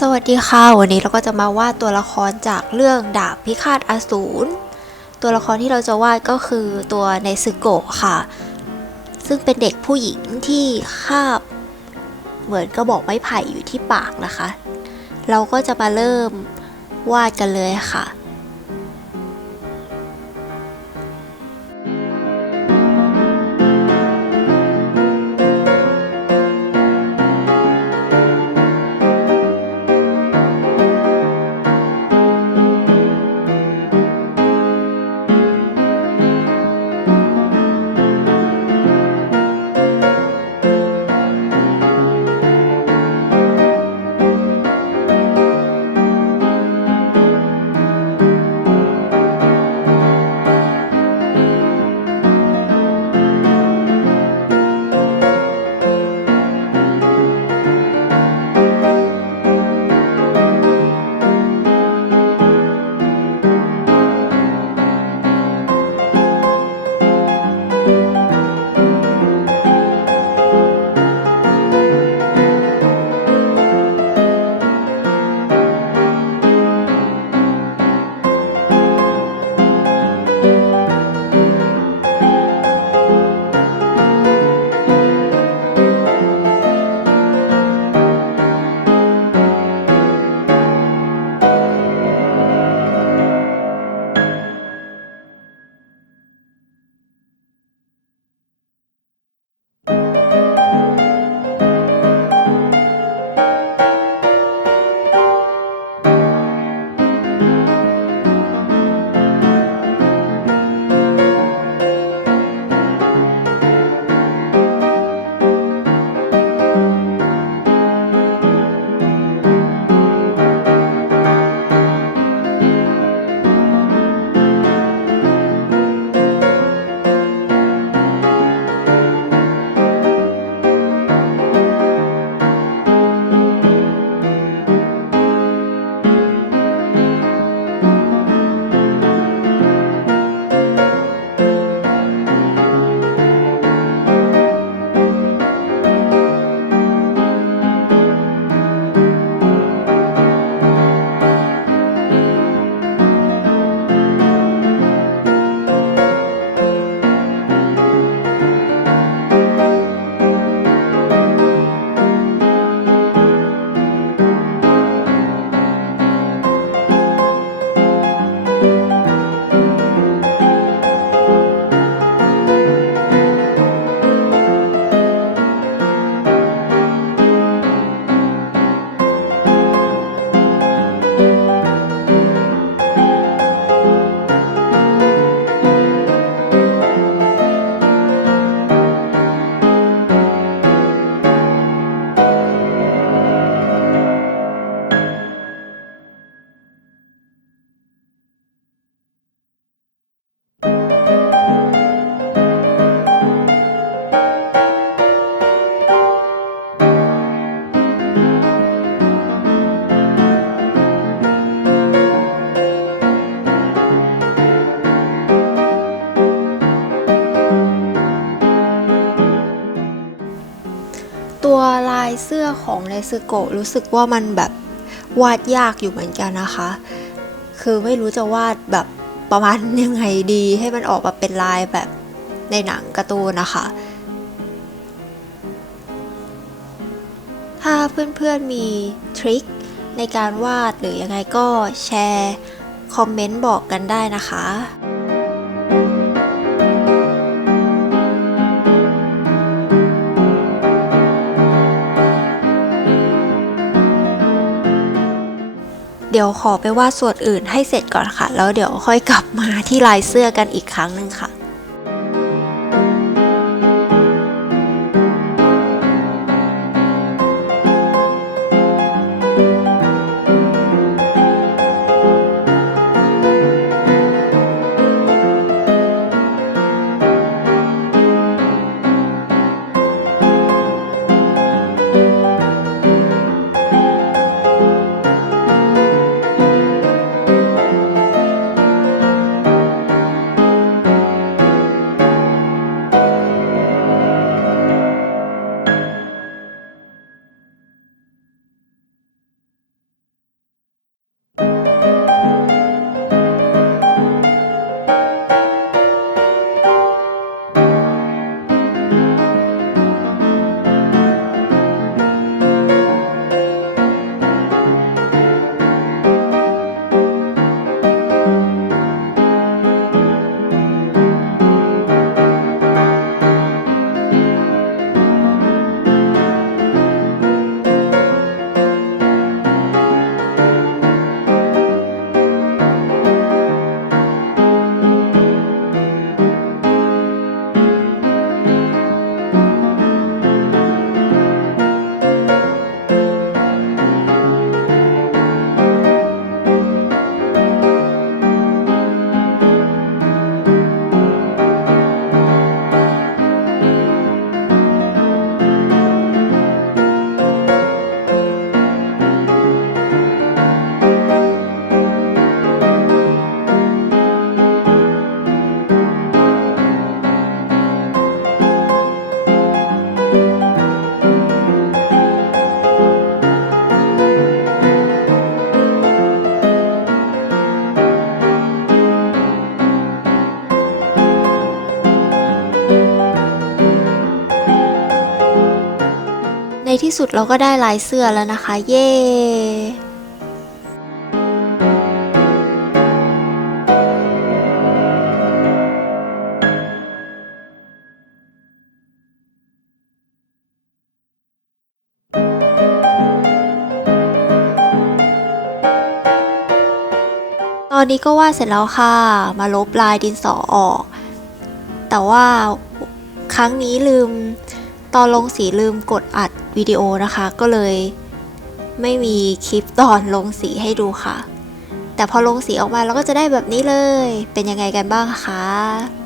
สวัสดีค่ะ วันนี้เราก็จะมาวาดตัวละครจากเรื่องดาบพิฆาตอสูร ตัวละครที่เราจะวาดก็คือตัวในซึโกะค่ะ ซึ่งเป็นเด็กผู้หญิงที่คาบ เหมือนกระบอกไม้ไผ่อยู่ที่ปากนะคะ เราก็จะมาเริ่มวาดกันเลยค่ะ เสื้อของเนซึโกะรู้สึกว่ามันแบบวาดยากอยู่เหมือนกันนะคะ คือไม่รู้จะวาดแบบประมาณยังไงดีให้มันออกมาเป็นลายแบบในหนังการ์ตูนนะคะ ถ้าเพื่อนๆมีทริคในการวาดหรือยังไงก็แชร์ คอมเมนต์บอกกันได้นะคะ เดี๋ยวขอไปวาดส่วนอื่นให้เสร็จก่อนค่ะ แล้วเดี๋ยวค่อยกลับมาที่ลายเสื้อกันอีกครั้งหนึ่งค่ะ ที่สุดเราก็ได้ลายเสื้อแล้วนะคะ เย้ตอนนี้ก็วาดเสร็จแล้วค่ะ มาลบลายดินสอออก แต่ว่าครั้งนี้ลืม ตอนลงสีลืมกดอัด วิดีโอนะคะ ก็เลยไม่มีคลิปตอนลงสีให้ดูค่ะ แต่พอลงสีออกมาเราก็จะได้แบบนี้เลย เป็นยังไงกันบ้างคะ